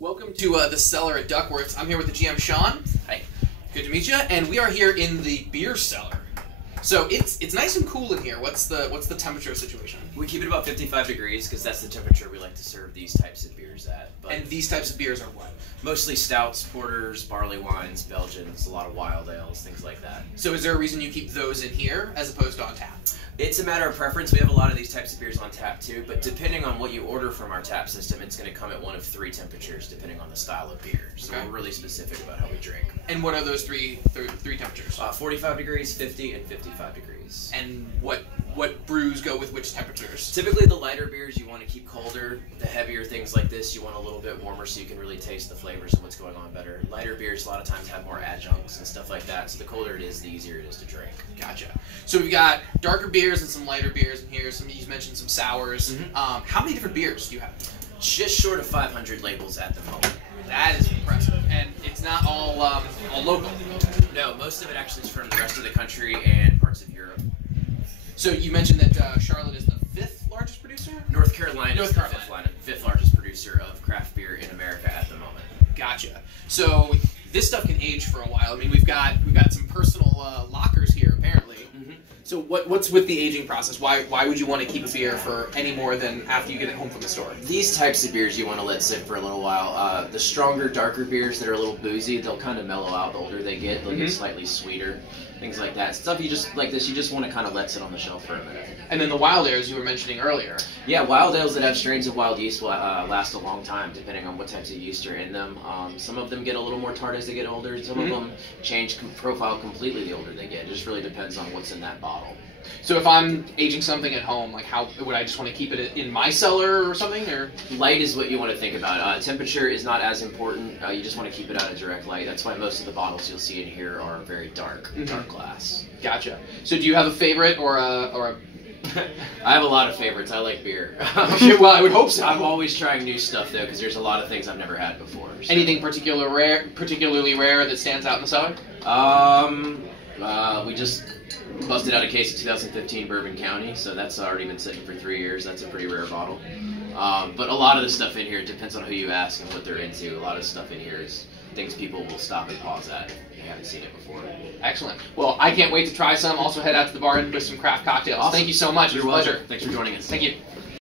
Welcome to the Cellar at Duckworth. I'm here with the GM, Sean. Hi. Good to meet you. And we are here in the beer cellar. So it's nice and cool in here. What's the temperature situation? We keep it about 55 degrees because that's the temperature we like to serve these types of beers at. But And these types of beers are what? mostly stouts, porters, barley wines, Belgians, a lot of wild ales, things like that. So is there a reason you keep those in here as opposed to on tap? It's a matter of preference. We have a lot of these types of beers on tap too, but depending on what you order from our tap system, it's going to come at one of three temperatures depending on the style of beer. So Okay. we're really specific about how we drink. And what are those three temperatures? 45 degrees, 50, and 55 degrees. And what brews go with which temperatures? Typically the lighter beers you want to keep colder. The heavier things like this you want a little bit warmer so you can really taste the flavors and what's going on better. Lighter beers a lot of times have more adjuncts and stuff like that, so the colder it is, the easier it is to drink. Gotcha. So we've got darker beers and some lighter beers in here. You mentioned some sours. Mhm. How many different beers do you have? Just short of 500 labels at the moment. That is impressive. And it's not all local. No, most of it actually is from the rest of the country and parts of Europe. So you mentioned that Charlotte is the fifth largest producer? North Carolina North is the Carolina. fifth largest producer of craft beer in America at the moment. Gotcha. So this stuff can age for a while. I mean, we've got some personal lockers here apparently. Mhm. So what's with the aging process? Why would you want to keep a beer for any more than after you get it home from the store? These types of beers you want to let sit for a little while. The stronger, darker beers that are a little boozy, they'll kind of mellow out the older they get. They'll get slightly sweeter, things like that. Stuff you just like this, you just want to kind of let sit on the shelf for a minute. And then the wild ales you were mentioning earlier. Yeah, wild ales that have strains of wild yeast will last a long time, depending on what types of yeast are in them. Some of them get a little more tart as they get older. Some of them change profile completely the older they get. It just really depends on what's in that bottle. So if I'm aging something at home, like how would I just want to keep it in my cellar or something? Or Light is what you want to think about. Temperature is not as important. You just want to keep it out of direct light. That's why most of the bottles you'll see in here are very dark, dark glass. Gotcha. So do you have a favorite or a I have a lot of favorites. I like beer. well, I would hope so. I'm always trying new stuff though, because there's a lot of things I've never had before. So. Anything particularly rare that stands out in the cellar? We just busted out a case of 2015 Bourbon County, so that's already been sitting for 3 years. That's a pretty rare bottle. But a lot of the stuff in here, it depends on who you ask and what they're into. A lot of stuff in here is things people will stop and pause at if you haven't seen it before. Excellent. Well, I can't wait to try some. Also head out to the bar and with some craft cocktails. Awesome. Thank you so much. It was a pleasure. Thanks for joining us. Thank you.